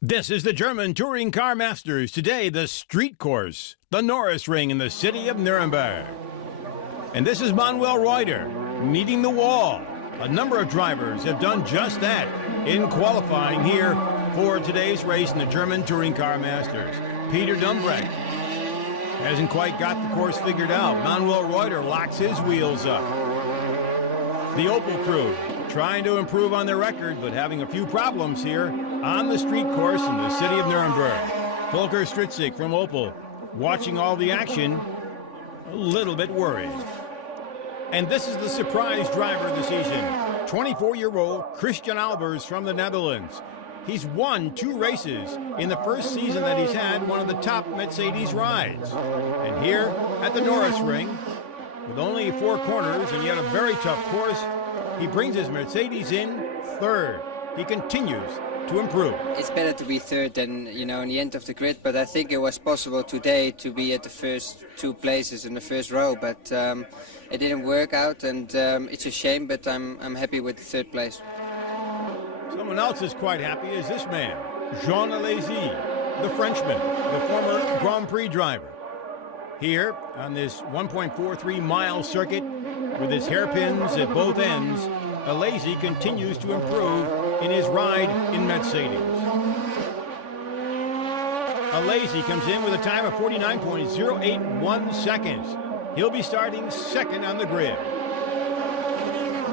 This is the German Touring Car Masters. Today, the street course, the Norisring in the city of Nuremberg. And this is Manuel Reuter meeting the wall. A number of drivers have done just that in qualifying here for today's race in the German Touring Car Masters. Peter Dumbrecht hasn't quite got the course figured out. Manuel Reuter locks his wheels up. The Opel crew trying to improve on their record, but having a few problems here on the street course in the city of Nuremberg. Volker Stritzik from Opel watching all the action, a little bit worried. And this is the surprise driver of the season, 24-year-old Christian Albers from the Netherlands. He's won 2 races in the first season that he's had one of the top Mercedes rides. And here at the Norisring, with only 4 corners and yet a very tough course, he brings his Mercedes in 3rd. He continues to improve. It's better to be 3rd than, in the end of the grid, but I think it was possible today to be at the first 2 places in the first row, but it didn't work out, and it's a shame, but I'm happy with the 3rd place. Someone else is quite happy is this man, Jean Alesi, the Frenchman, the former Grand Prix driver. Here on this 1.43-mile circuit with his hairpins at both ends, Alesi continues to improve in his ride in Mercedes. Alesi comes in with a time of 49.081 seconds. He'll be starting 2nd on the grid.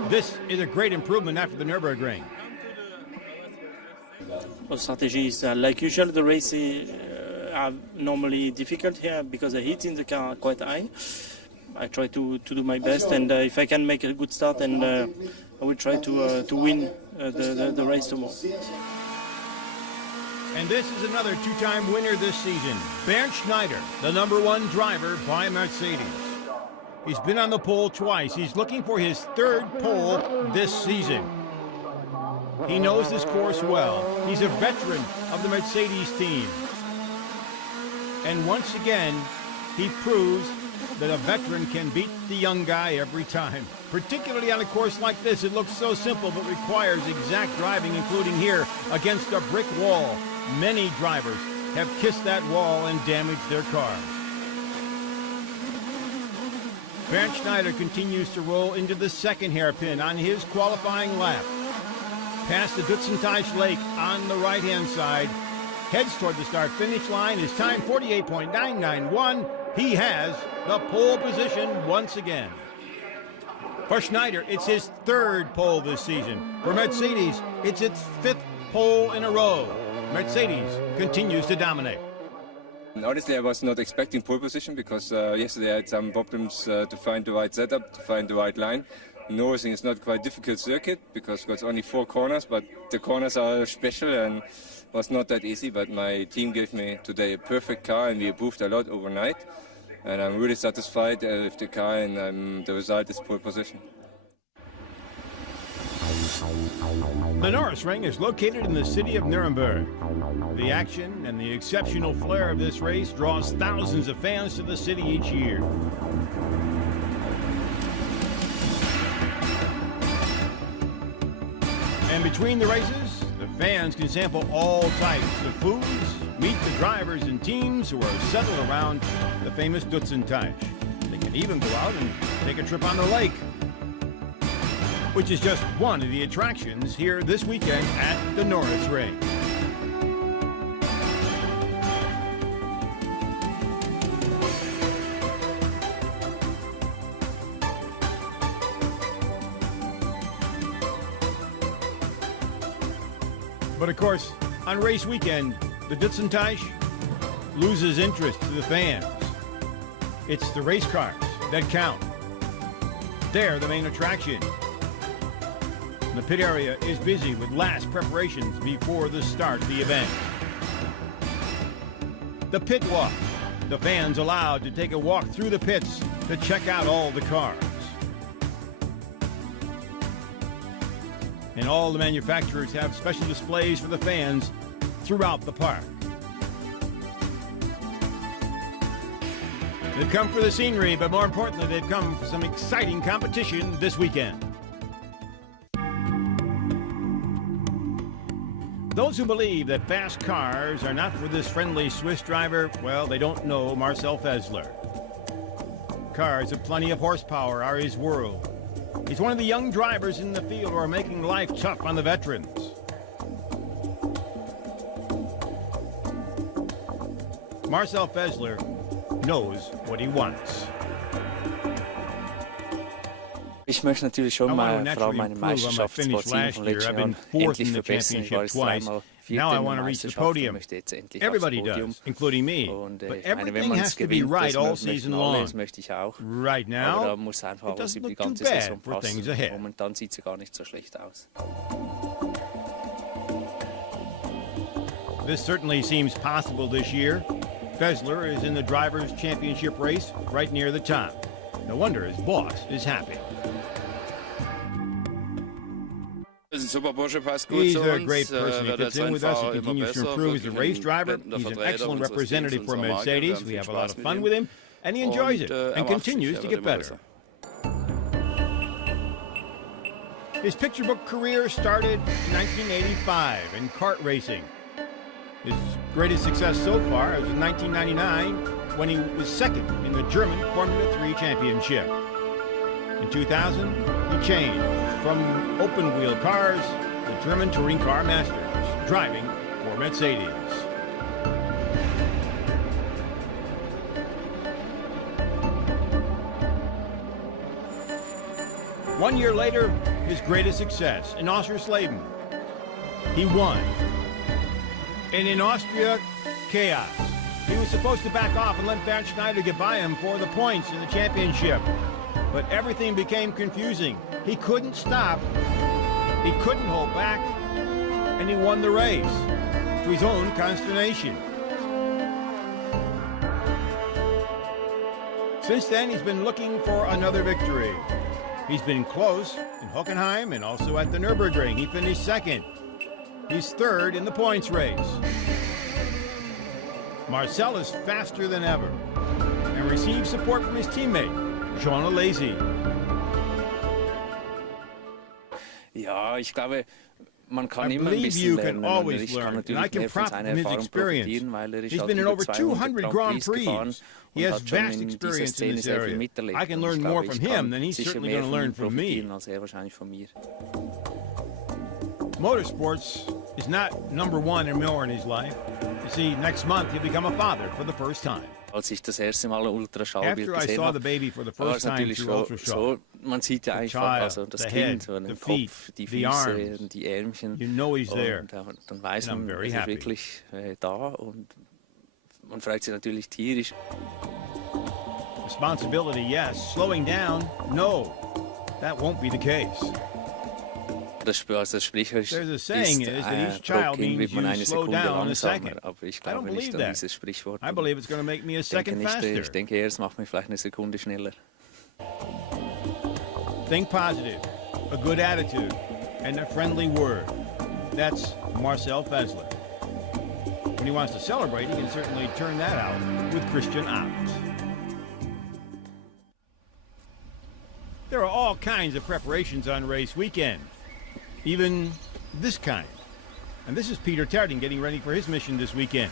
This is a great improvement after the Nürburgring. Our strategy is like usual. The races are normally difficult here because the heat in the car are quite high. I try to do my best, and if I can make a good start, and I will try to win the race tomorrow. And this is another 2-time winner this season, Bernd Schneider, the #1 driver by Mercedes. He's been on the pole twice. He's looking for his 3rd pole this season. He knows this course well. He's a veteran of the Mercedes team. And once again, he proves that a veteran can beat the young guy every time. Particularly on a course like this, it looks so simple but requires exact driving, including here against a brick wall. Many drivers have kissed that wall and damaged their cars. Bernd Schneider continues to roll into the 2nd hairpin on his qualifying lap. Past the Dutzenteich Lake on the right-hand side, heads toward the start-finish line. His time 48.991. He has the pole position once again. For Schneider, it's his 3rd pole this season. For Mercedes, it's its 5th pole in a row. Mercedes continues to dominate. Honestly, I was not expecting pole position because yesterday I had some problems to find the right setup, to find the right line. Norisring is not quite a difficult circuit because it's only 4 corners, but the corners are special and was not that easy. But my team gave me today a perfect car, and we improved a lot overnight. And I'm really satisfied with the car, and the result is pole position. The Norisring is located in the city of Nuremberg. The action and the exceptional flair of this race draws thousands of fans to the city each year. And between the races, the fans can sample all types of foods, meet the drivers and teams who are settled around the famous Dutzenteich. They can even go out and take a trip on the lake, which is just one of the attractions here this weekend at the Norisring. But of course, on race weekend, the Dutzenteich loses interest to the fans. It's the race cars that count. They're the main attraction. The pit area is busy with last preparations before the start of the event. The pit walk. The fans allowed to take a walk through the pits to check out all the cars. And all the manufacturers have special displays for the fans throughout the park. They've come for the scenery, but more importantly, they've come for some exciting competition this weekend. Those who believe that fast cars are not for this friendly Swiss driver, well, they don't know Marcel Fessler. Cars of plenty of horsepower are his world. He's one of the young drivers in the field who are making life tough on the veterans. Marcel Fessler knows what he wants. Ich möchte natürlich schon I mal want to vor allem naturally meine improve on my finish Meisterschaftsplatzierung last vom year. letzten I've Jahr been fourth endlich in the verbessern. Ich war championship jetzt twice. dreimal Now I Vierter in want der to reach the Meisterschaft und podium. möchte jetzt endlich Everybody aufs Podium. does, including me. Und But ich meine, wenn everything man has es to be gewinnt, right das all möchten season alle, long. das möchte ich auch. Right Aber da now, muss einfach it alles doesn't über die look too ganze bad Saison for things passen. ahead. Momentan sieht es ja gar nicht so schlecht aus. This certainly seems possible this year. Fessler is in the Drivers' Championship race right near the top. No wonder his boss is happy. Ist ein super Bursche, passt gut He's zu a uns. great person. He Wird fits als in with us. He Rennfahrer immer continues to besser. improve as a Wirklich race ein driver. blendender He's an Vertreter excellent unseres representative Teams, for unserer Marke. Mercedes. Wir haben We viel have a lot Spaß of mit fun ihm. with him, and he enjoys Und, it er and macht continues sich, to er get wird immer better. besser. His picture book career started in 1985 in kart racing. His greatest success so far was in 1999 when he was second in the German Formula 3 Championship. In 2000, he changed from open-wheel cars to German Touring Car Masters, driving for Mercedes. One year later, his greatest success in Oschersleben. He won. And in Austria, chaos. He was supposed to back off and let Bernd Schneider get by him for the points in the championship. But everything became confusing. He couldn't stop. He couldn't hold back. And he won the race, to his own consternation. Since then, he's been looking for another victory. He's been close in Hockenheim and also at the Nürburgring. He finished second. He's third in the points race. Marcel is faster than ever and receives support from his teammate, Jean Alesi. Ja, ich glaube, man kann I immer ein believe bisschen you can lernen. Und always ich kann learn, and I natürlich can mehr von profit seiner from his Erfahrung experience. profitieren, weil er ist He's halt been in über over 200 200 Grand Prix. gefahren He und has hat schon vast in dieser experience in Szene this sehr viel area. miterlebt. I can Und learn ich more glaube, from ich him kann than he's sicher certainly mehr going to von learn ihm from me. profitieren als er wahrscheinlich von mir. Motorsports is not number one anymore in his life. You see, next month he'll become a father for the first time. Als ich das erste Mal ein Ultraschallbild After I gesehen saw habe, the baby for the war first es time natürlich through schon ultrasound, so, man sieht ja The einfach child, also das the Kind, head, so den the Kopf, feet, die the Füße, arms. die Ärmchen. You know he's there. Und dann weiß And I'm man, very er ist happy. wirklich da und man freut sich natürlich tierisch. Responsibility, yes. Slowing down, no. That won't be the case. Das Sprichwort There's a ist, saying is that each pro child Kind means wird man you eine slow Sekunde down in a langsamer, second. aber ich I don't glaube nicht believe an that. dieses Sprichwort. I believe it's going to make me a Ich denke second nicht, faster. ich denke eher, es macht mich vielleicht eine Sekunde schneller. Think positive, a good attitude, and a friendly word. That's Marcel Fessler. When he wants to celebrate, he can certainly turn that out with Christian Ops. There are all kinds of preparations on race weekend, even this kind. And this is Peter Terding getting ready for his mission this weekend,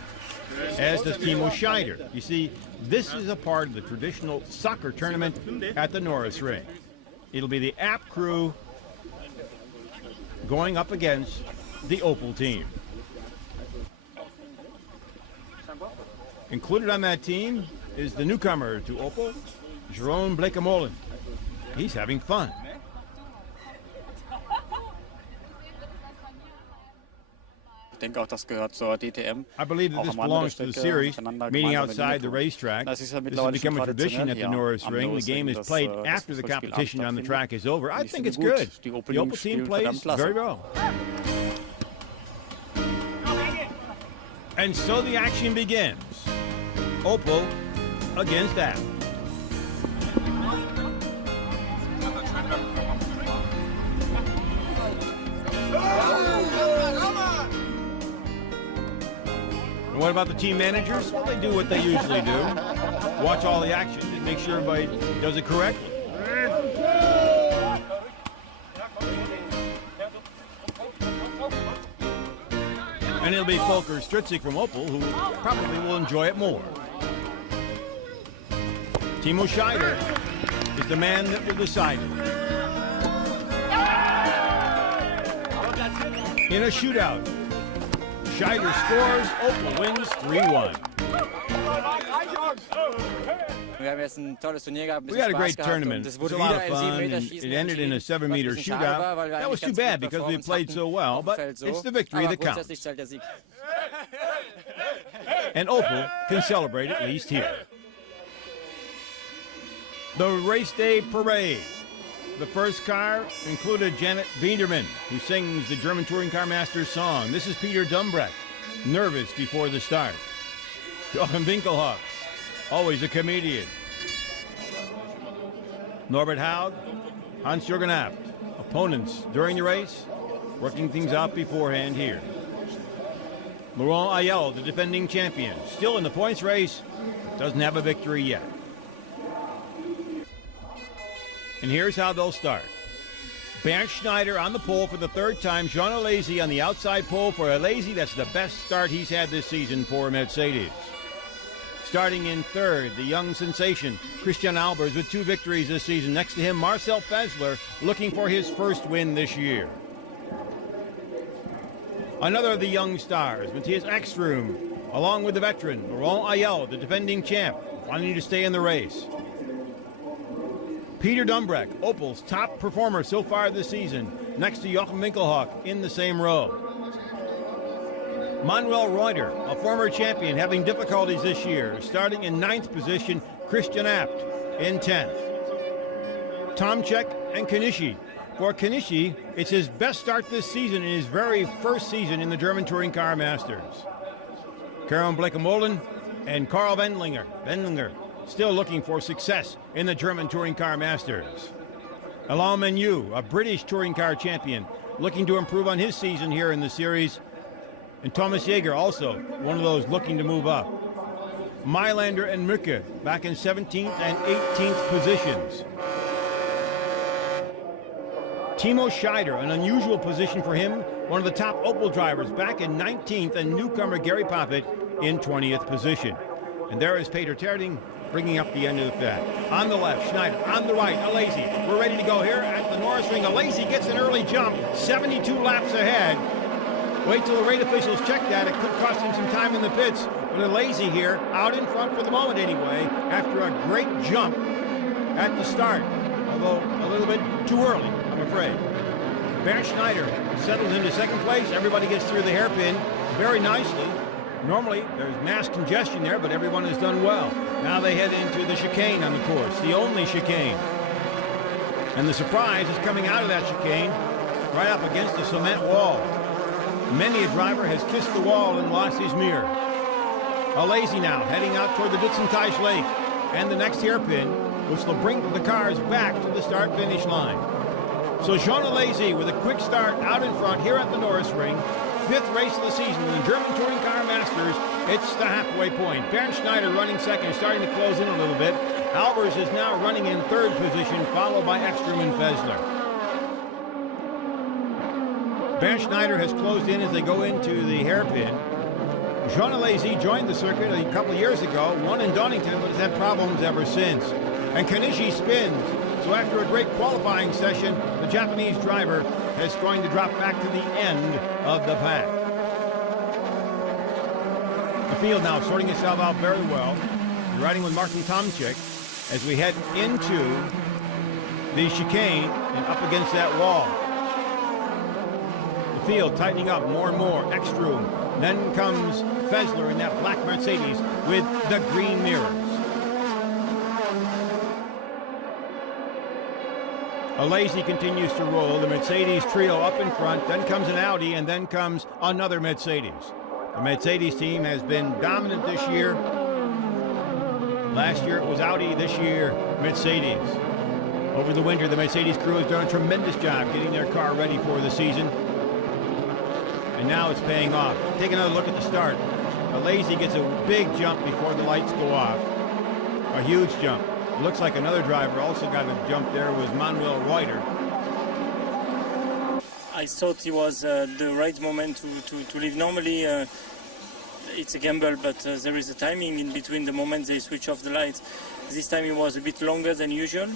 as does Timo Scheider. You see, this is a part of the traditional soccer tournament at the Norisring. It'll be the app crew going up against the Opel team. Included on that team is the newcomer to Opel, Jerome Blekemolen. He's having fun. Ich denke auch, das gehört zur DTM. I believe that Auch this am Rande belongs der to the Strecke series, miteinander meaning gemeinsam outside the tun. racetrack. Das ist ja This has mittlerweile schon become a tradition at the traditionell Norisring. hier The game am is Norisring, played dass after the das Fußballspiel competition on the stattfindet. track is over. I Und ich think finde it's gut. good. Die The Opel Opel Jungs team spielen plays verdammt klasse. very well. And so the action begins. Opel against App. And what about the team managers? Well, they do what they usually do. watch all the action and make sure everybody does it correctly. And it'll be Volker Stritzik from Opel who probably will enjoy it more. Timo Scheider is the man that will decide it. In a shootout, Scheider scores, Opel wins 3-1. Wir haben jetzt ein tolles Turnier gehabt, We had a great tournament. It was a lot of fun, and it ended in a 7-meter shootout. That was too bad because we played so well, but it's the victory that counts. And Opel can celebrate at least here. The race day parade. The first car included Janet Biedermann, who sings the German Touring Car Masters song. This is Peter Dumbrecht, nervous before the start. Jochen Winkelhock, always a comedian. Norbert Haug, Hans-Jürgen Abt, opponents during the race, working things out beforehand here. Laurent Ayel, the defending champion, still in the points race, but doesn't have a victory yet. And here's how they'll start. Bernd Schneider on the pole for the third time. Jean Alesi on the outside pole for Alesi. That's the best start he's had this season for Mercedes. Starting in third, the young sensation, Christian Albers, with 2 victories this season. Next to him, Marcel Fessler, looking for his first win this year. Another of the young stars, Matthias Ekstrom, along with the veteran, Laurent Ayel, the defending champ, wanting to stay in the race. Peter Dumbrecht, Opel's top performer so far this season, next to Jochen Winkelhock in the same row. Manuel Reuter, a former champion, having difficulties this year, starting in 9th position, Christian Abt in 10th. Tomczyk and Kanishi. For Kanishi, it's his best start this season in his very first season in the German Touring Car Masters. Karen Blekemolen and Karl Wendlinger, still looking for success in the German Touring Car Masters. Alain Menu, a British touring car champion, looking to improve on his season here in the series. And Thomas Jaeger, also one of those looking to move up. Mailander and Mücke back in 17th and 18th positions. Timo Scheider, an unusual position for him, one of the top Opel drivers, back in 19th, and newcomer Gary Poppet in 20th position. And there is Peter Terding bringing up the end of the fat. On the left, Schneider. On the right, Alesi. We're ready to go here at the Norisring. Alesi gets an early jump, 72 laps ahead. Wait till the rate officials check that. It could cost him some time in the pits. But Alesi here, out in front for the moment anyway, after a great jump at the start. Although a little bit too early, I'm afraid. Bernd Schneider settles into second place. Everybody gets through the hairpin very nicely. Normally, there's mass congestion there, but everyone has done well. Now they head into the chicane on the course, the only chicane. And the surprise is coming out of that chicane right up against the cement wall. Many a driver has kissed the wall and lost his mirror. Alesi now heading out toward the Dutzenteich Lake and the next hairpin, which will bring the cars back to the start-finish line. So Jean Alesi with a quick start out in front here at the Norisring. 5th race of the season in the German Touring Car Masters. It's the halfway point. Bernd Schneider running second, starting to close in a little bit. Albers is now running in 3rd position, followed by Ekstrom and Fessler. Bernd Schneider has closed in as they go into the hairpin. Jean Alesi joined the circuit a couple years ago, won in Donington, but has had problems ever since. And Kanishi spins. So after a great qualifying session, the Japanese driver is going to drop back to the end of the pack. The field now sorting itself out very well. We're riding with Martin Tomczyk as we head into the chicane and up against that wall. The field tightening up more and more. Ekstrom. Then comes Fessler in that black Mercedes with the green mirrors. Alesi continues to roll. The Mercedes trio up in front. Then comes an Audi, and then comes another Mercedes. The Mercedes team has been dominant this year. Last year it was Audi. This year, Mercedes. Over the winter, the Mercedes crew has done a tremendous job getting their car ready for the season. And now it's paying off. Take another look at the start. Alesi gets a big jump before the lights go off. A huge jump. Looks like another driver also got a jump there was Manuel Reuter. I thought it was the right moment to leave. Normally, it's a gamble, but there is a timing in between the moment they switch off the lights. This time it was a bit longer than usual,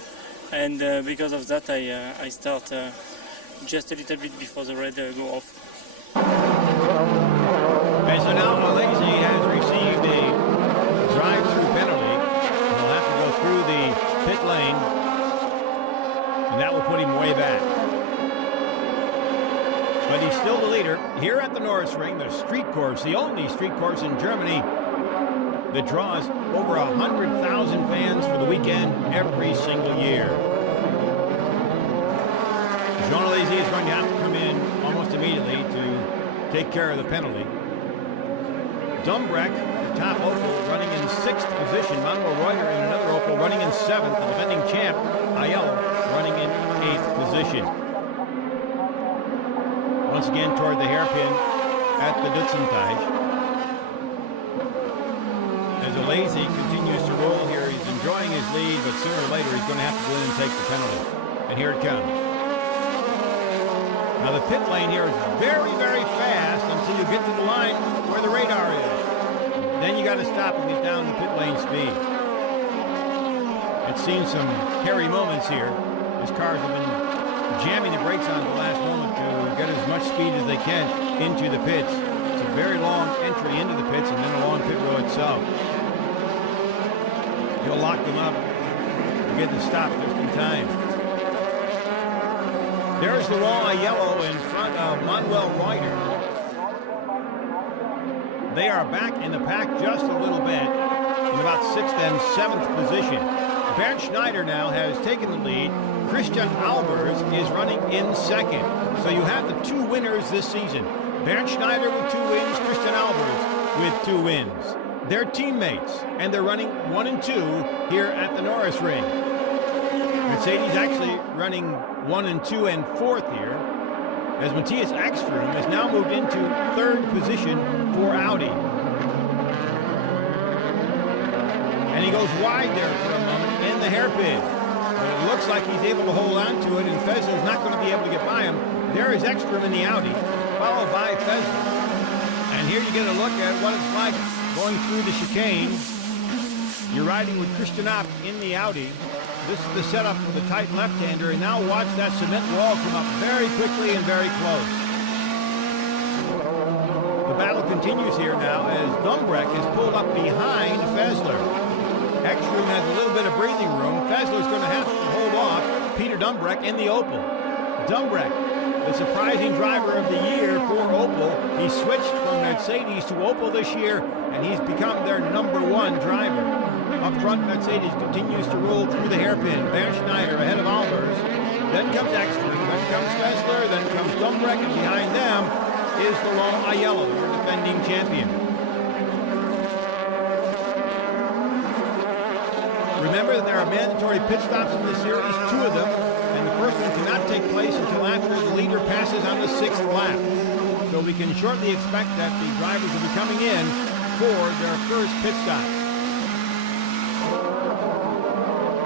and because of that, I start just a little bit before the red go off. And so now Malaysia has received a drive-through penalty. He'll have to go through the pit lane, and that will put him way back. But he's still the leader here at the Norisring, the street course, the only street course in Germany that draws over 100,000 fans for the weekend every single year. Jean Alesi is going to have to come in almost immediately to take care of the penalty. Dumbreck, the top Opel, running in 6th position. Manuel Reuter in another Opel running in 7th. The defending champ, Ayala, running in 8th position. Once again toward the hairpin at the Dutzenteich. As Alesi continues to roll here, he's enjoying his lead, but sooner or later he's going to have to go in and take the penalty. And here it comes. Now the pit lane here is very, very fast until you get to the line where the radar is. Then you got to stop and get down to pit lane speed. It's seen some hairy moments here as cars have been jamming the brakes on at the last moment to get as much speed as they can into the pits. It's a very long entry into the pits and then a long pit row itself. He'll lock them up to get the stop just in time. There's the raw yellow in front of Manuel Reuter. They are back in the pack just a little bit in about 6th and 7th position. Bernd Schneider now has taken the lead. Christian Albers is running in 2nd. So you have the 2 winners this season. Bernd Schneider with 2 wins, Christian Albers with 2 wins. They're teammates, and they're running 1 and 2 here at the Norisring. Mercedes actually running 1 and 2 and 4th here, as Matthias Ekström has now moved into 3rd position for Audi. And he goes wide there for a moment in the hairpin. But it looks like he's able to hold on to it, and Fessler's not going to be able to get by him. There is Ekström in the Audi, followed by Fessler. And here you get a look at what it's like going through the chicane. You're riding with Christian Opp in the Audi. This is the setup for the tight left-hander, and now watch that cement wall come up very quickly and very close. The battle continues here now as Dumbreck is pulled up behind Fessler. Ekström has a little bit of breathing room. Fessler's going to have to hold off Peter Dumbreck in the Opel. Dumbreck, the surprising driver of the year for Opel. He switched from Mercedes to Opel this year, and he's become their #1 driver. Up front, Mercedes continues to roll through the hairpin. Bernd Schneider ahead of Albers. Then comes Ekström, then comes Fessler, then comes Dumbreck, and behind them is the Laurent Ayala, your defending champion. Remember that there are mandatory pit stops in this series, 2 of them, and the first one cannot take place until after the leader passes on the 6th lap. So we can shortly expect that the drivers will be coming in for their first pit stop.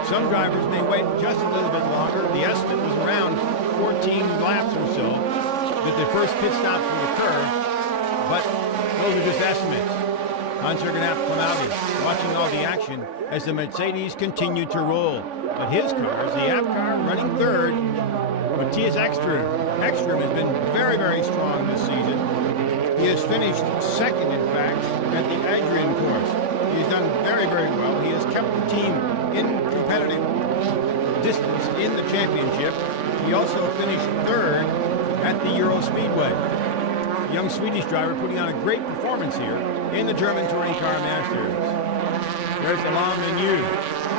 Some drivers may wait just a little bit longer. The estimate was around 14 laps or so that the first pit stops will occur, but those are just estimates. Hans are going to have to come out and watching all the action as the Mercedes continue to roll. But his car is the App car running 3rd, Matthias Ekström. Ekström has been very, very strong this season. He has finished 2nd, in fact, at the Adrian course. He's done very, very well. He has kept the team in competitive distance in the championship. He also finished 3rd at the Euro Speedway. Young Swedish driver putting on a great performance here in the German Touring Car Masters. There's Alain Menu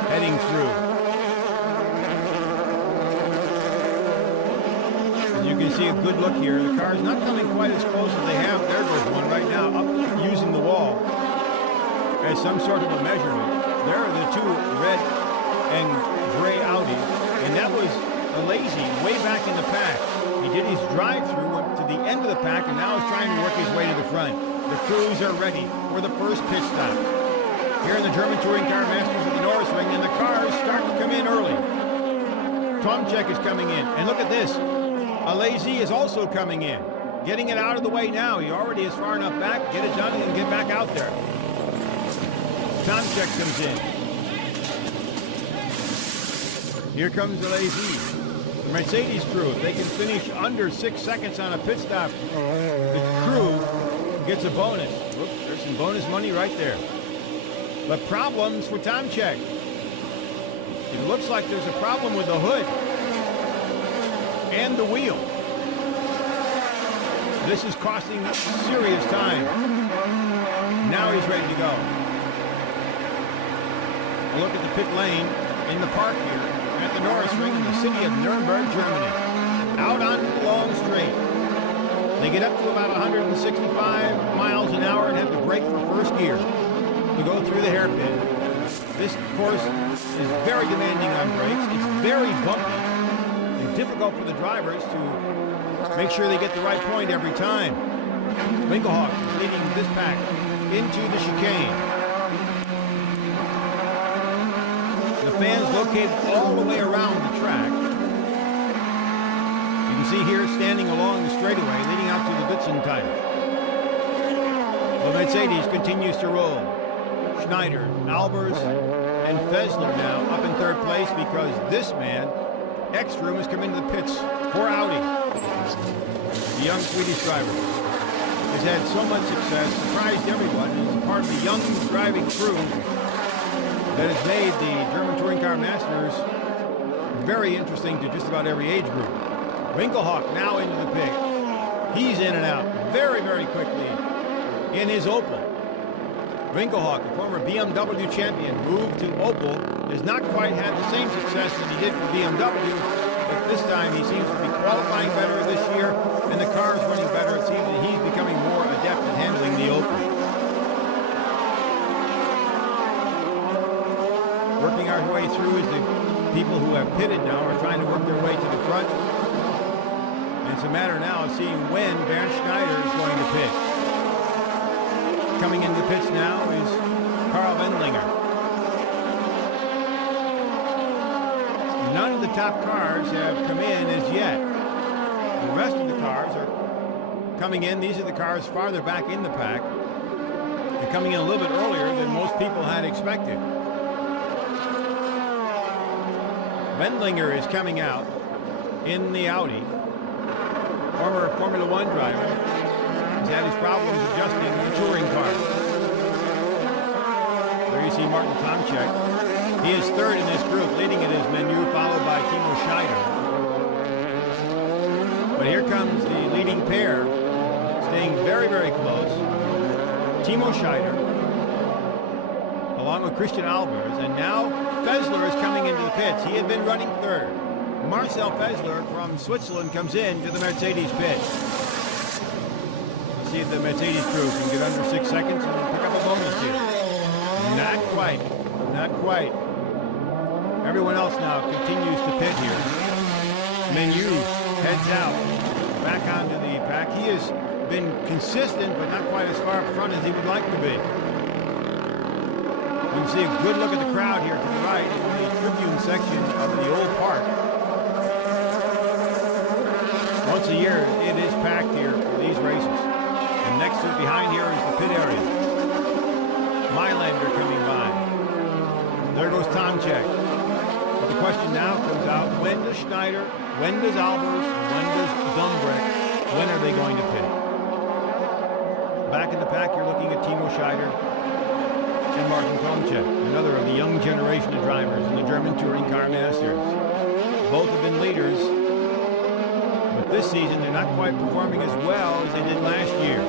heading through. As you can see a good look here. The car's not coming quite as close as they have. There goes one right now up using the wall as some sort of a measurement. There are the 2 red and gray Audis, and that was Alesi way back in the pack. He did his drive-through, went to the end of the pack, and now is trying to work his way to the front. The crews are ready for the first pit stop. Here in the German Touring Car Masters of the Norris Norisring, and the cars start to come in early. Tomczyk is coming in, and look at this. Alazy is also coming in. Getting it out of the way now. He already is far enough back. Get it done and get back out there. Tomczyk comes in. Here comes Alazy. The Mercedes crew, if they can finish under 6 seconds on a pit stop, the crew gets a bonus. Whoop, there's some bonus money right there. But problems for Tomczyk. It looks like there's a problem with the hood and the wheel. This is costing serious time. Now he's ready to go. A look at the pit lane in the park here at the Norisring in the city of Nuremberg, Germany. Out onto the long straight. They get up to about 165 miles an hour and have to brake for first gear to go through the hairpin. This course is very demanding on brakes. It's very bumpy and difficult for the drivers to make sure they get the right point every time. Winkelhock is leading this pack into the chicane. The fans located all the way around the track. You can see here standing along the straightaway leading out to the Goodson tire. The Mercedes continues to roll. Schneider, Albers, and Fessler now up in third place because this man, Ekstrom, has come into the pits for Audi. The young Swedish driver has had so much success, surprised everyone, and is part of the young driving crew that has made the German Touring Car Masters very interesting to just about every age group. Winkelhock now into the pit. He's in and out very, very quickly in his Opel. Winkelhock, the former BMW champion, moved to Opel, has not quite had the same success that he did for BMW, but this time he seems to be qualifying better this year, and the car is running better. It seems that he's becoming more adept at handling the Opel. Working our way through is the people who have pitted now are trying to work their way to the front. And it's a matter now of seeing when Bernd Schneider is going to pit. Coming into the pits now is Karl Wendlinger. None of the top cars have come in as yet. The rest of the cars are coming in. These are the cars farther back in the pack. They're coming in a little bit earlier than most people had expected. Wendlinger is coming out in the Audi. Former Formula One driver. He's had his problems adjusting the touring car. There you see Martin Tomczyk. He is third in this group, leading it is Menu, followed by Timo Schneider. But here comes the leading pair, staying very, very close. Timo Schneider, along with Christian Albers, and now Fessler is coming into the pits. He had been running third. Marcel Fessler from Switzerland comes in to the Mercedes pit. See if the Mercedes crew can get under 6 seconds and pick up a bonus here. Not quite. Not quite. Everyone else now continues to pit here. Menu heads out, back onto the pack. He has been consistent, but not quite as far up front as he would like to be. You can see a good look at the crowd here to the right in the tribune section of the old park. Once a year, it is packed here for these races. And next to it, behind here, is the pit area. Mailander coming by. There goes Tomczyk. But the question now comes out, when does Schneider, when does Albers, when does Dumbreck, when are they going to pit? Back in the pack, you're looking at Timo Schneider and Martin Tomczyk, another of the young generation of drivers in the German Touring Car Masters. Both have been leaders, but this season they're not quite performing as well as they did last year.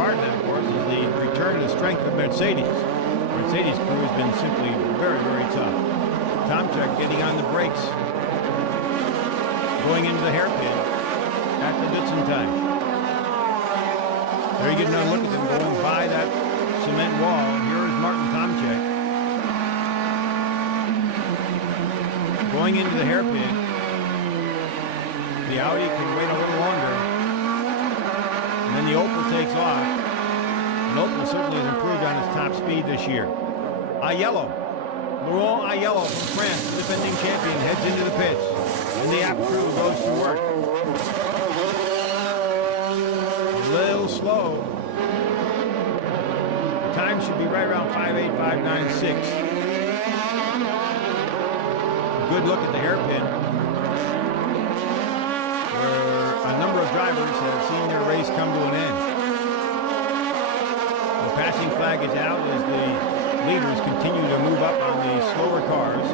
Part of that, of course, is the return to the strength of Mercedes. Mercedes crew has been simply very, very tough. Tomczyk getting on the brakes, going into the hairpin at the Goodson time. There you get another look at them going by that cement wall. Here is Martin Tomczyk going into the hairpin. The Audi can wait a little longer, and then the Opel takes off. And Opel certainly has improved on its top speed this year. Aiello Laurent Aiello from France, defending champion, heads into the pits. And the app crew goes to work. A little slow. The time should be right around 5.8, 5.96. Good look at the hairpin, where a number of drivers have seen their race come to an end. The passing flag is out as the leaders continue to move up on the slower cars.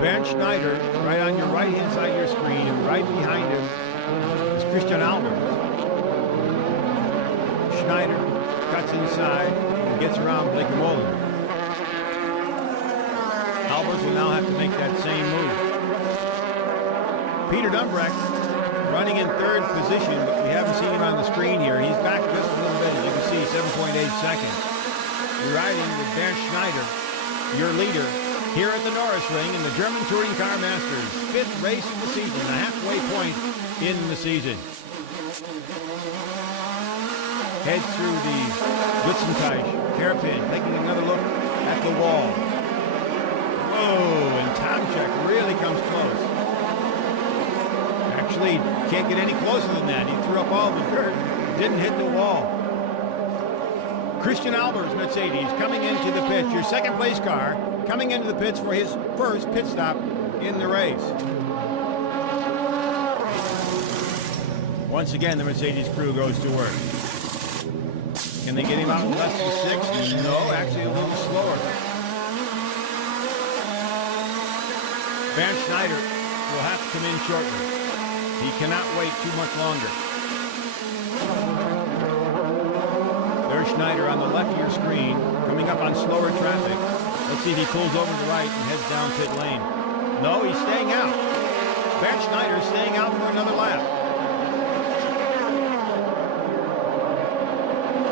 Bernd Schneider, right on your right-hand side of your screen, and right behind him is Christian Albers. Schneider cuts inside and gets around Blake Mullen. Albers will now have to make that same move. Peter Dumbrecht running in third position, but we haven't seen him on the screen here. He's back just a little bit, as you can see, 7.8 seconds. You're riding with Bernd Schneider, your leader, here at the Norisring in the German Touring Car Masters. 5th race of the season, the halfway point in the season. Heads through the Blitzenteich hairpin, taking another look at the wall. Oh, and Tomczyk really comes close. Actually, can't get any closer than that. He threw up all the dirt, didn't hit the wall. Christian Albers, Mercedes, coming into the pits. Your second place car coming into the pits for his first pit stop in the race. Once again, the Mercedes crew goes to work. Can they get him out in less than 6? No, actually a little slower. Bernd Schneider will have to come in shortly. He cannot wait too much longer. There's Schneider on the left of your screen, coming up on slower traffic. Let's see if he pulls over to the right and heads down pit lane. No, he's staying out. Bernd Schneider is staying out for another lap.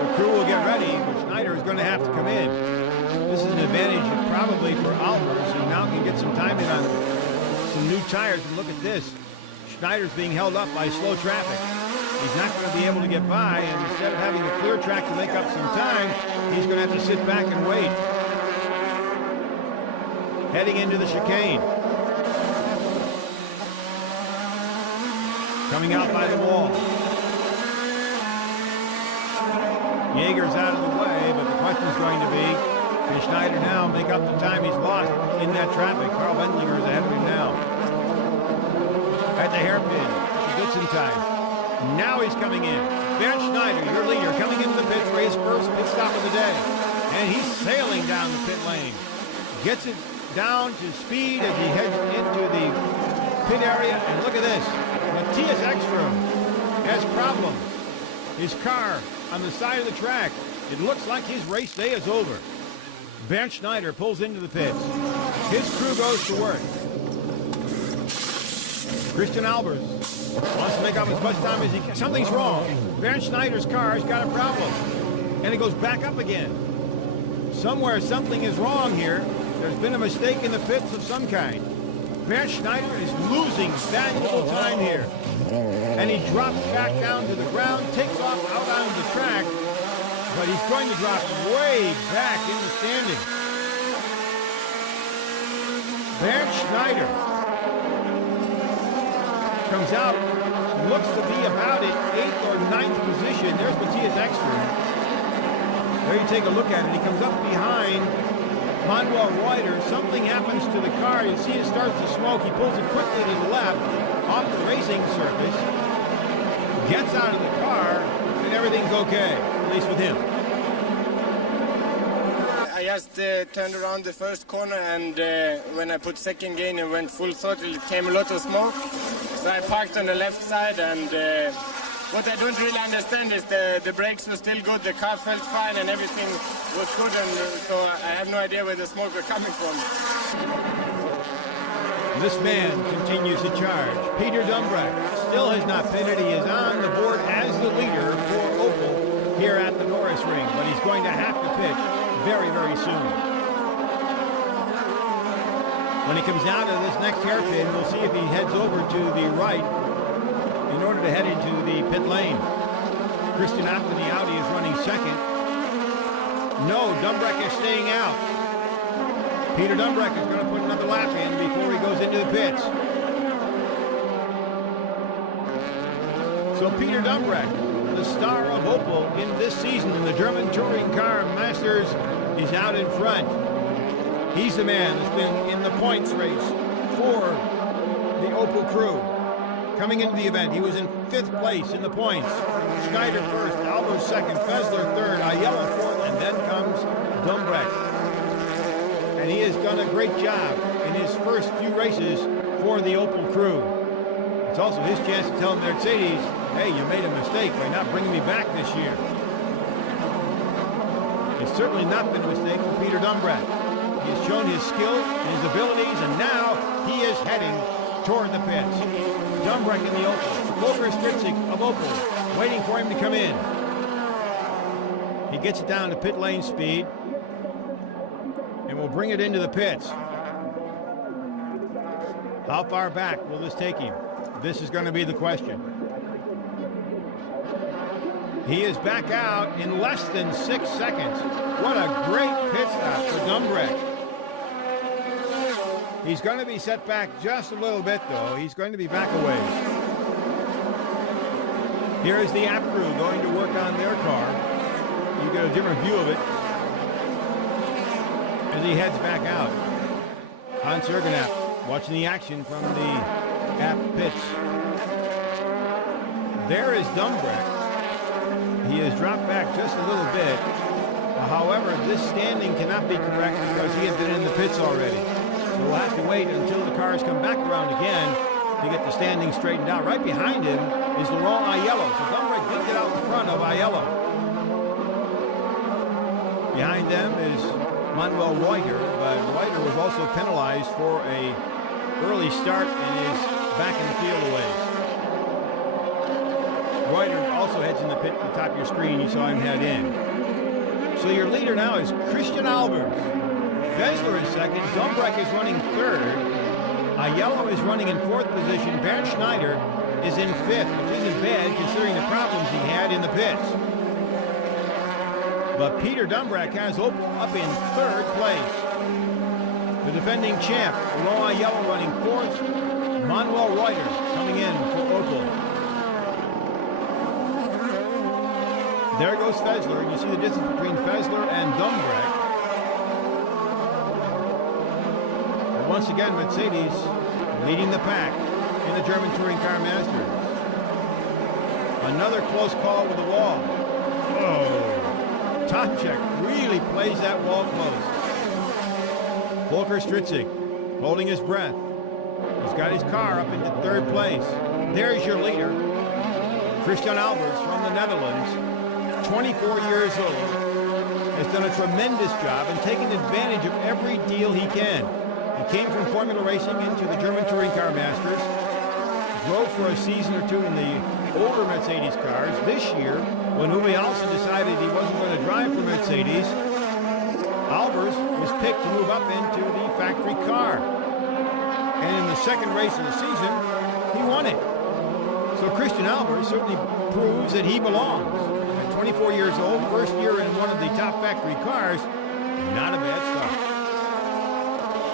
The crew will get ready, but Schneider is going to have to come in. This is an advantage probably for Albers, who now can get some time in on some new tires. And look at this. Schneider's being held up by slow traffic. He's not going to be able to get by, and instead of having a clear track to make up some time, he's going to have to sit back and wait. Heading into the chicane. Coming out by the wall. Jaeger's out of the way, but the question is going to be, can Schneider now make up the time he's lost in that traffic? Carl Wendlinger is ahead of him now. At the hairpin, Blitzenteich. Now he's coming in. Bernd Schneider, your leader, coming into the pit for his first pit stop of the day. And he's sailing down the pit lane. Gets it down to speed as he heads into the pit area. And look at this. Matthias Ekstrom has problems. His car on the side of the track. It looks like his race day is over. Bernd Schneider pulls into the pits. His crew goes to work. Christian Albers wants to make up as much time as he can. Something's wrong. Bernd Schneider's car's got a problem. And it goes back up again. Somewhere something is wrong here. There's been a mistake in the pits of some kind. Bernd Schneider is losing valuable time here. And he drops back down to the ground, takes off out onto the track, but he's going to drop way back in the standings. Bernd Schneider comes out, looks to be about in 8th or 9th position. There's Matthias Ekstrom. There you take a look at it. He comes up behind Manuel Reuter. Something happens to the car. You see it starts to smoke. He pulls it quickly to the left off the racing surface, gets out of the car, and everything's okay, at least with him. I just turned around the first corner, and when I put second gain and went full throttle, it came a lot of smoke. So I parked on the left side, and what I don't really understand is the brakes were still good, the car felt fine, and everything was good, and so I have no idea where the smoke was coming from. This man continues to charge. Peter Dumbrecht still has not pitted. He is on the board as the leader for Opel here at the Norisring, but he's going to have to pitch very, very soon. When he comes out of this next hairpin, we'll see if he heads over to the right in order to head into the pit lane. Christian Abt in the Audi is running second. No, Dumbreck is staying out. Peter Dumbreck is going to put another lap in before he goes into the pits. So Peter Dumbreck, the star of Opel in this season in the German Touring Car Masters, is out in front. He's the man that's been in the points race for the Opel crew. Coming into the event, he was in 5th place in the points. Schneider first, Albers second, Fessler third, Ayala fourth, and then comes Dumbreck. And he has done a great job in his first few races for the Opel crew. It's also his chance to tell Mercedes, hey, you made a mistake by not bringing me back this year. It's certainly not been a mistake for Peter Dumbreck. He has shown his skill and his abilities, and now he is heading toward the pits. Dumbreck in the Opel. Volker Stritzik of Opel waiting for him to come in. He gets it down to pit lane speed and will bring it into the pits. How far back will this take him? This is going to be the question. He is back out in less than 6 seconds. What a great pit stop for Dumbreck. He's going to be set back just a little bit, though. He's going to be back a ways. Here is the app crew going to work on their car. You get a different view of it as he heads back out. Hans Jürgen watching the action from the app pits. There is Dumbreck. He has dropped back just a little bit. However, this standing cannot be correct because he has been in the pits already. So we'll have to wait until the cars come back around again to get the standing straightened out. Right behind him is Laurent Aiello. So Dumbreck did get out in front of Aiello. Behind them is Manuel Reuter, but Reuter was also penalized for a early start and is back in the field a ways. Reuter also heads in the pit at the top of your screen. You saw him head in. So your leader now is Christian Albers. Fessler is second. Dumbreck is running third. Aiello is running in 4th position. Bernd Schneider is in 5th, which isn't bad considering the problems he had in the pits. But Peter Dumbreck has Opel up in 3rd place. The defending champ, Laurent Aiello, running 4th. Manuel Reuter coming in for Opel. There goes Fessler, and you see the distance between Fessler and Dumbreck. And once again, Mercedes leading the pack in the German Touring Car Masters. Another close call with the wall. Oh, Tomczyk really plays that wall close. Volker Stritzik holding his breath. He's got his car up into 3rd place. There's your leader, Christian Albers from the Netherlands, 24 years old, has done a tremendous job and taken advantage of every deal he can. He came from Formula Racing into the German Touring Car Masters, drove for a season or two in the older Mercedes cars. This year, when Uwe Alsen decided he wasn't going to drive for Mercedes, Albers was picked to move up into the factory car. And in the 2nd race of the season, he won it. So Christian Albers certainly proves that he belongs. At 24 years old, first year in one of the top factory cars, not a bad start.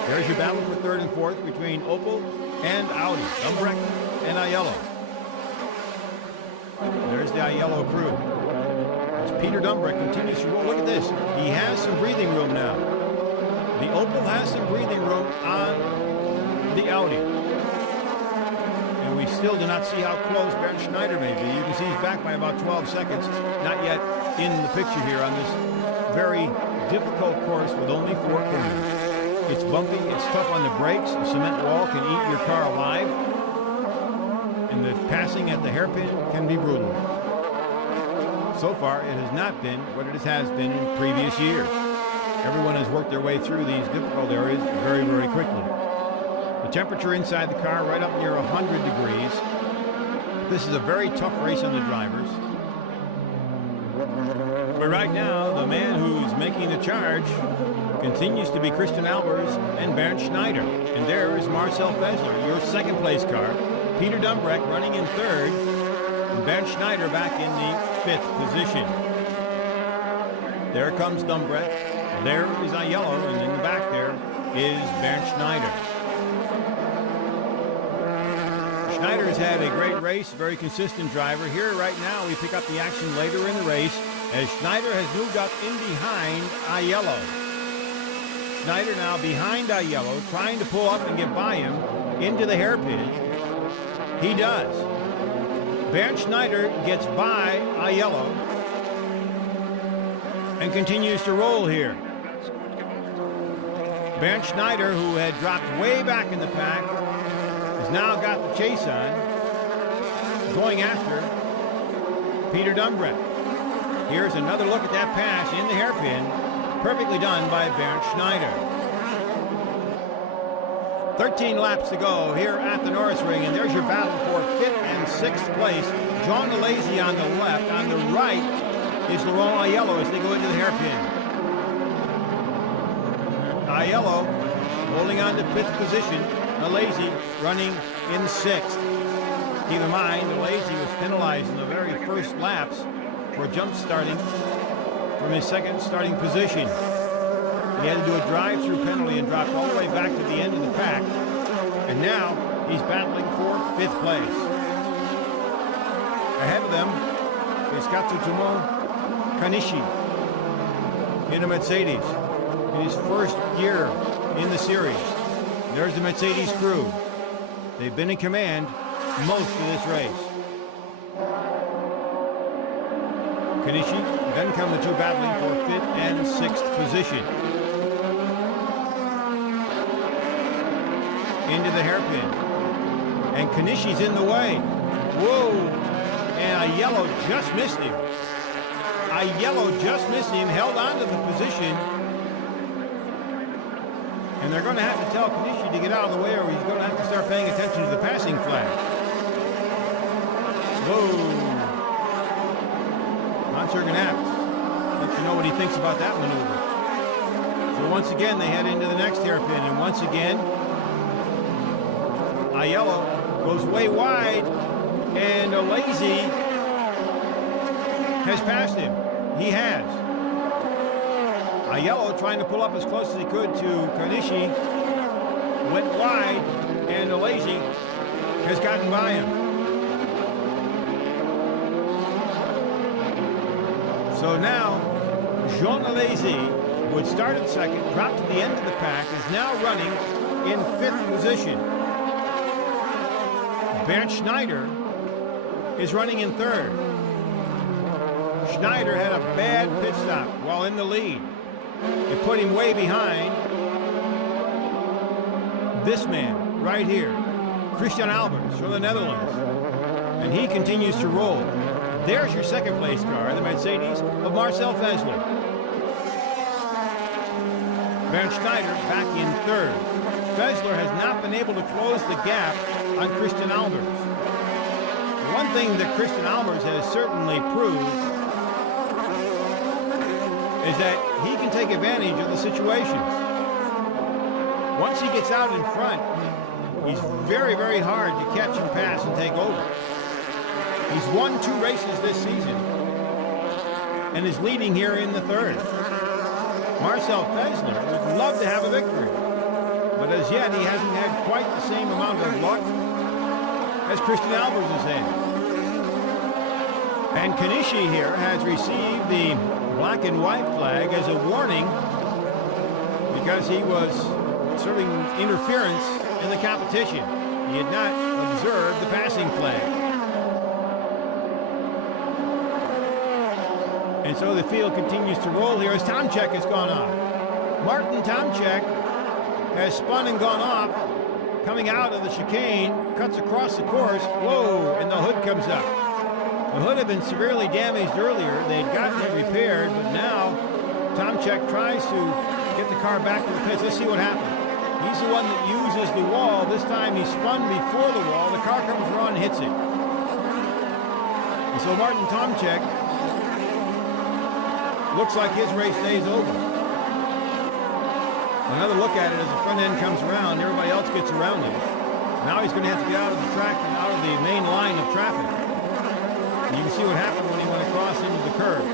There's your battle for 3rd and 4th between Opel and Audi, Dumbreck and Aiello. There's the Aiello crew. As Peter Dumbreck continues to roll, look at this. He has some breathing room now. The Opel has some breathing room on the Audi. And we still do not see how close Bernd Schneider may be. You can see he's back by about 12 seconds. Not yet in the picture here on this very difficult course with only 4 corners. It's bumpy, it's tough on the brakes. A cement wall can eat your car alive. And the passing at the hairpin can be brutal. So far, it has not been what it has been in previous years. Everyone has worked their way through these difficult areas very, very quickly. The temperature inside the car right up near 100 degrees. This is a very tough race on the drivers. But right now, the man who's making the charge continues to be Christian Albers and Bernd Schneider. And there is Marcel Fessler, your 2nd place car. Peter Dumbreck running in 3rd. And Bernd Schneider back in the 5th position. There comes Dumbrecht. There is Aiello, and in the back there is Bernd Schneider. Schneider's had a great race, very consistent driver. Here right now we pick up the action later in the race as Schneider has moved up in behind Aiello. Schneider now behind Aiello, trying to pull up and get by him into the hairpin. He does. Bernd Schneider gets by Aiello and continues to roll here. Bernd Schneider, who had dropped way back in the pack, has now got the chase on, going after Peter Dumbrecht. Here's another look at that pass in the hairpin, perfectly done by Bernd Schneider. 13 laps to go here at the Norisring, and there's your battle for 5th and 6th place. Jean Alesi on the left. On the right is Laurent Aiello as they go into the hairpin. Aiello holding on to 5th position. Alesi running in 6th. Keep in mind, Alesi was penalized in the very first laps for jump starting from his second starting position. He had to do a drive-through penalty and drop all the way back to the end of the pack. And now he's battling for 5th place. Ahead of them is Katsutomo Kanishi in a Mercedes in his first year in the series. There's the Mercedes crew. They've been in command most of this race. Kanishi, then come the two battling for 5th and 6th position. Into the hairpin. And Kanishi's in the way. Whoa! And Aiello just missed him. Aiello just missed him, held on to the position. And they're going to have to tell Kanishi to get out of the way or he's going to have to start paying attention to the passing flag. Whoa! Hans-Jürgen Abt lets you know what he thinks about that maneuver. So once again, they head into the next hairpin. And once again, Aiello goes way wide, and Alesi has passed him. He has. Aiello, trying to pull up as close as he could to Kanishi, went wide, and Alesi has gotten by him. So now, Jean Alesi, who had started second, dropped to the end of the pack, is now running in 5th position. Bernd Schneider is running in 3rd. Schneider had a bad pit stop while in the lead. It put him way behind this man right here, Christian Albers from the Netherlands. And he continues to roll. There's your second place car, the Mercedes of Marcel Fessler. Bernd Schneider back in 3rd. Fessler has not been able to close the gap on Christian Albers. One thing that Christian Albers has certainly proved is that he can take advantage of the situations. Once he gets out in front, he's very, very hard to catch and pass and take over. He's won 2 races this season and is leading here in the 3rd. Marcel Fessler would love to have a victory, but as yet he hasn't had quite the same amount of luck as Christian Albers has had. And Kanishi here has received the black and white flag as a warning because he was serving interference in the competition. He had not observed the passing flag. And so the field continues to roll here as Tomczyk has gone off. Martin Tomczyk has spun and gone off, coming out of the chicane, cuts across the course. Whoa, and the hood comes up. The hood had been severely damaged earlier. They'd gotten it repaired, but now Tomczyk tries to get the car back to the pits. Let's see what happens. He's the one that uses the wall. This time he spun before the wall. The car comes around and hits it. And so Martin Tomczyk looks like his race day is over. Another look at it as the front end comes around. Everybody else gets around him. Now he's going to have to get out of the track and out of the main line of traffic. And you can see what happened when he went across into the curve.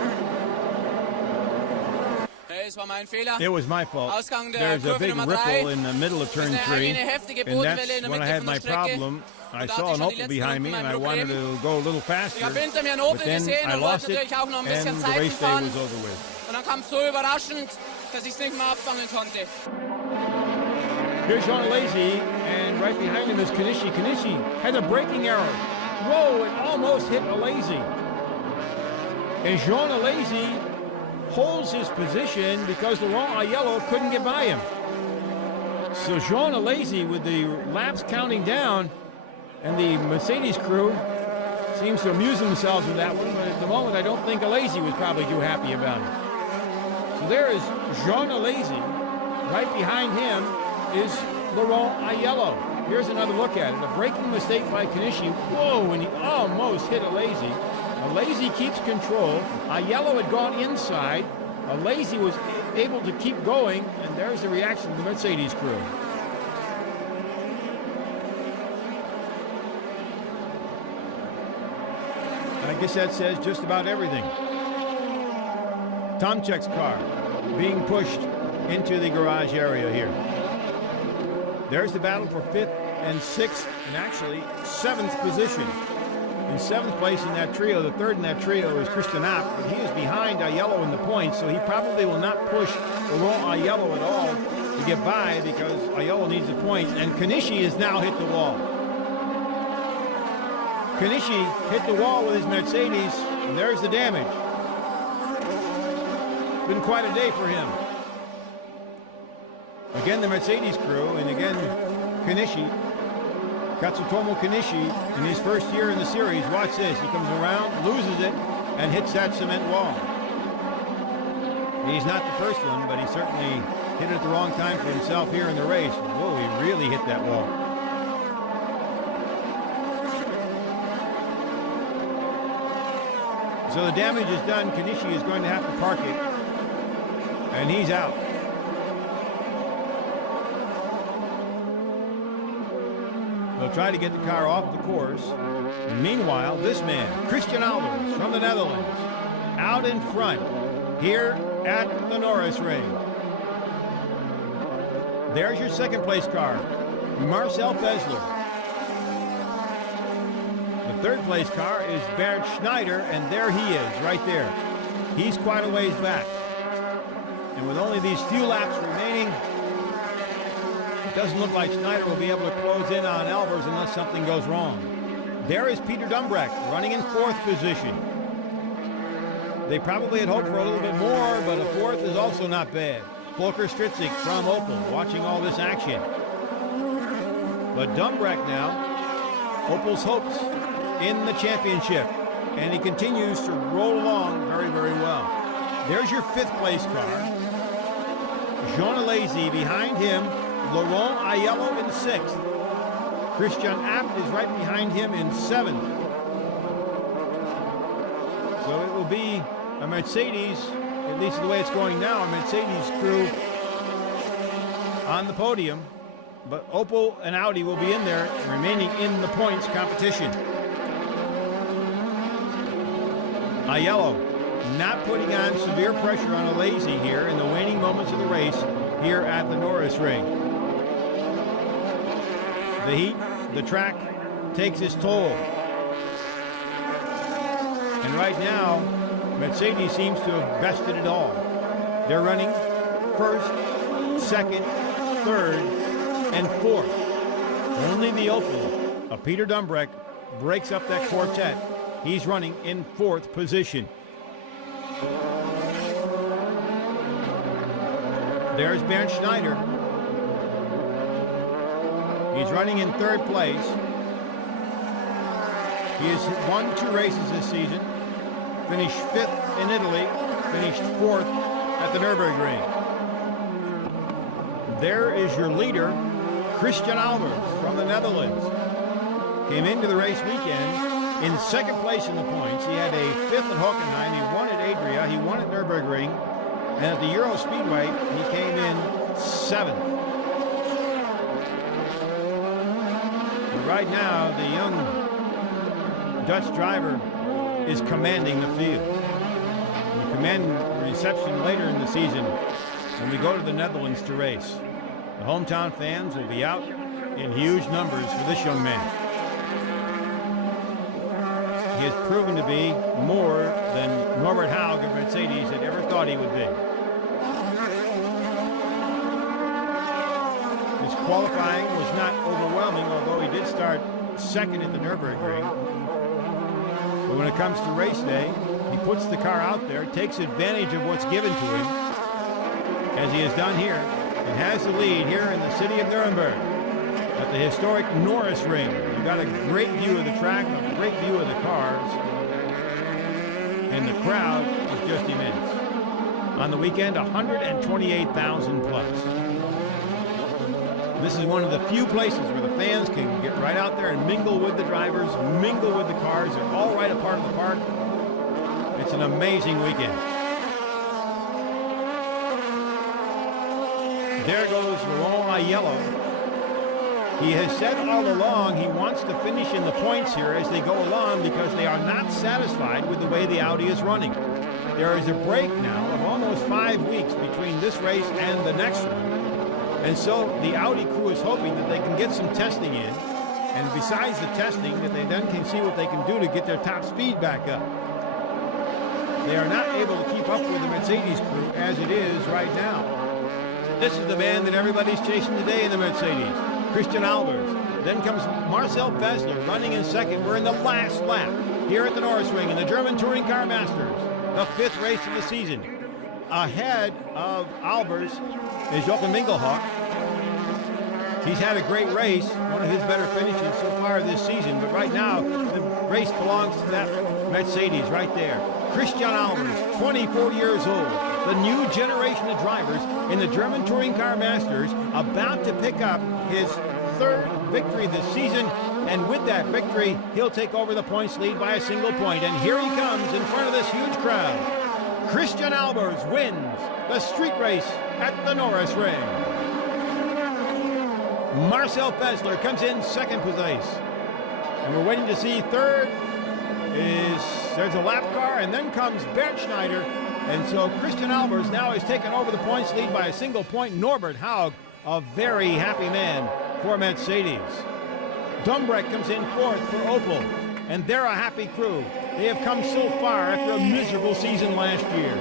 es war mein Fehler. It was my fault. Ausgang der There's a Kurve big Nummer ripple 3. in the middle of turn 3, Eine heftige and Bodenwelle that's in der when I Mitte had von my der Strecke. problem. I Und da saw hatte an ich schon die Opel letzten behind me, Runden and I mein wanted Problem. to go a little Ich faster, habe hinter mir einen but Opel then gesehen I und lost wollte it, natürlich auch noch ein and bisschen the Zeit race day fahren. was over with. Und dann kam es so überraschend, dass ich es nicht mehr abfangen konnte. Here's Jean Alesi, and right behind him is Kanishi. Kanishi has a braking error. Whoa, it almost hit Alesi. And Jean Alesi holds his position because Laurent Aiello couldn't get by him. So Jean Alesi, with the laps counting down, and the Mercedes crew seems to amuse themselves with that one, but at the moment I don't think Alesi was probably too happy about it. So there is Jean Alesi. Right behind him is Laurent Aiello. Here's another look at it. A braking mistake by Kanishi. Whoa, and he almost hit Alesi. Alesi keeps control. Aiello had gone inside. Alesi was able to keep going, and there's the reaction of the Mercedes crew. I guess that says just about everything. Tomczyk's car being pushed into the garage area here. There's the battle for 5th and 6th, and actually 7th position. In 7th place in that trio, the third in that trio is Christian App, but he is behind Aiello in the points, so he probably will not push Laurent Aiello at all to get by because Aiello needs the points, and Kanishi has now hit the wall. Kanishi hit the wall with his Mercedes, and there's the damage. Been quite a day for him. Again, the Mercedes crew, and again, Kanishi. Katsutomo Kanishi, in his first year in the series, watch this. He comes around, loses it, and hits that cement wall. He's not the first one, but he certainly hit it at the wrong time for himself here in the race. Whoa, he really hit that wall. So the damage is done. Kanishi is going to have to park it, and he's out. They'll try to get the car off the course. Meanwhile, this man, Christian Albers from the Netherlands, out in front here at the Norisring. There's your second place car, Marcel Fessler. The third place car is Bernd Schneider, and there he is, right there. He's quite a ways back. And with only these few laps remaining, it doesn't look like Schneider will be able to close in on Albers unless something goes wrong. There is Peter Dumbrecht running in 4th position. They probably had hoped for a little bit more, but a 4th is also not bad. Volker Stritzik from Opel watching all this action. But Dumbrecht now, Opel's hopes in the championship, and he continues to roll along very, very well. There's your 5th place car. Jean Alesi behind him. Laurent Aiello in 6th. Christian Abt is right behind him in 7th. So it will be a Mercedes, at least the way it's going now, a Mercedes crew on the podium. But Opel and Audi will be in there, remaining in the points competition. Aiello not putting on severe pressure on Alesi here in the waning moments of the race here at the Norisring. The heat, the track takes its toll. And right now, Mercedes seems to have bested it all. They're running 1st, 2nd, 3rd, and 4th. Only the Opel of Peter Dumbrecht breaks up that quartet. He's running in 4th position. There's Bernd Schneider. He's running in 3rd place. He has won 2 races this season. Finished 5th in Italy. Finished 4th at the Nürburgring. There is your leader, Christian Albers from the Netherlands. Came into the race weekend in 2nd place in the points. He had a 5th at Hockenheim. He won at Adria. He won at Nürburgring. And at the Euro Speedway, he came in 7th. Right now, the young Dutch driver is commanding the field. He command reception later in the season when we go to the Netherlands to race. The hometown fans will be out in huge numbers for this young man. He has proven to be more than Norbert Haug of Mercedes had ever thought he would be. His qualifying was not overwhelming, although he did start second at the Nürburgring. But when it comes to race day, he puts the car out there, takes advantage of what's given to him, as he has done here, and has the lead here in the city of Nuremberg at the historic Norisring. You got a great view of the track, a great view of the cars, and the crowd is just immense. On the weekend, 128,000 plus. This is one of the few places where the fans can get right out there and mingle with the drivers, mingle with the cars. They're all right a part of the park. It's an amazing weekend. There goes Laurent Aiello. He has said all along he wants to finish in the points here as they go along because they are not satisfied with the way the Audi is running. There is a break now of almost 5 weeks between this race and the next one. And so the Audi crew is hoping that they can get some testing in. And besides the testing, that they then can see what they can do to get their top speed back up. They are not able to keep up with the Mercedes crew as it is right now. This is the man that everybody's chasing today in the Mercedes, Christian Albers. Then comes Marcel Fessler running in second. We're in the last lap here at the Norisring in the German Touring Car Masters, the 5th race of the season. Ahead of Albers is Jochen Winkelhock. He's had a great race, one of his better finishes so far this season, but right now the race belongs to that Mercedes right there. Christian Albers, 24 years old, the new generation of drivers in the German Touring Car Masters, about to pick up his 3rd victory this season, and with that victory, he'll take over the points lead by a single point. And here he comes in front of this huge crowd. Christian Albers wins the street race at the Norisring. Marcel Fessler comes in 2nd place. And we're waiting to see 3rd there's a lap car, and then comes Bernd Schneider. And so Christian Albers now has taken over the points lead by a single point. Norbert Haug, a very happy man for Mercedes. Dumbreck comes in 4th for Opel, and they're a happy crew. They have come so far after a miserable season last year.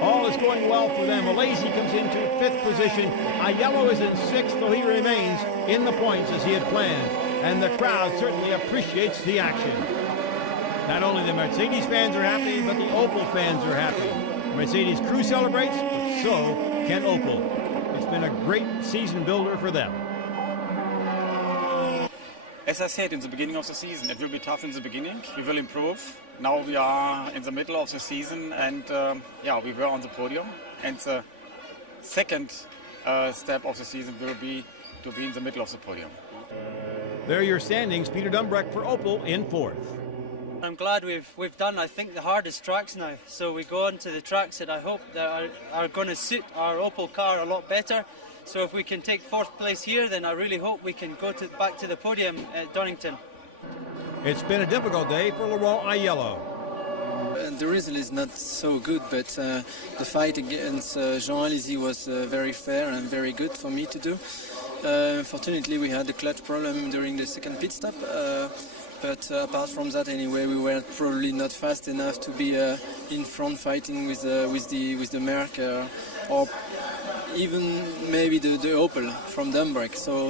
All is going well for them. Alesi comes into 5th position. Aiello is in 6th, though he remains in the points as he had planned. And the crowd certainly appreciates the action. Not only the Mercedes fans are happy, but the Opel fans are happy. The Mercedes crew celebrates, but so can Opel. It's been a great season builder for them. As I said in the beginning of the season, it will be tough in the beginning. We will improve. Now we are in the middle of the season, and we were on the podium. And the second step of the season will be to be in the middle of the podium. There are your standings. Peter Dumbreck for Opel in 4th. I'm glad we've done, I think, the hardest tracks now. So we go on to the tracks that I hope that are going to suit our Opel car a lot better. So if we can take 4th place here, then I really hope we can go back to the podium at Donington. It's been a difficult day for Laurent Aiello. The result is not so good, but the fight against Jean Alesi was very fair and very good for me to do. Fortunately, we had a clutch problem during the second pit stop. But apart from that, anyway, we were probably not fast enough to be in front fighting with the Merc or even maybe the Opel from Dumbreck. So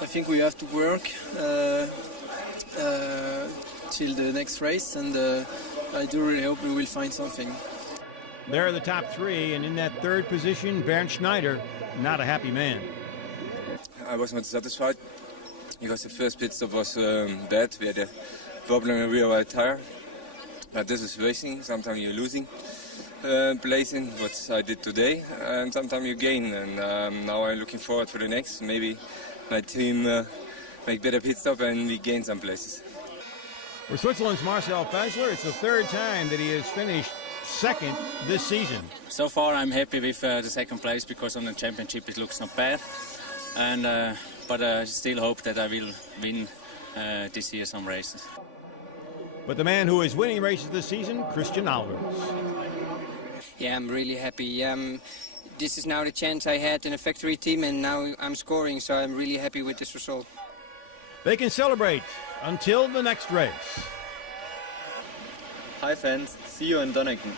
I think we have to work till the next race, and I do really hope we will find something. There are the top 3, and in that 3rd position, Bernd Schneider, not a happy man. I was not satisfied because the first pit stop was bad. We had a problem in the rear right tire. But this is racing. Sometimes you're losing placing, what I did today, and sometimes you gain. And now I'm looking forward for the next. Maybe my team make better pit stop and we gain some places. For Switzerland's Marcel Fessler, it's the 3rd time that he has finished 2nd this season. So far I'm happy with the 2nd place because on the championship it looks not bad. And but I still hope that I will win this year some races. but the man who is winning races this season, Christian Albers. Yeah, I'm really happy. This is now the chance I had in a factory team, and now I'm scoring, so I'm really happy with this result. They can celebrate until the next race. Hi fans, see you in Donington.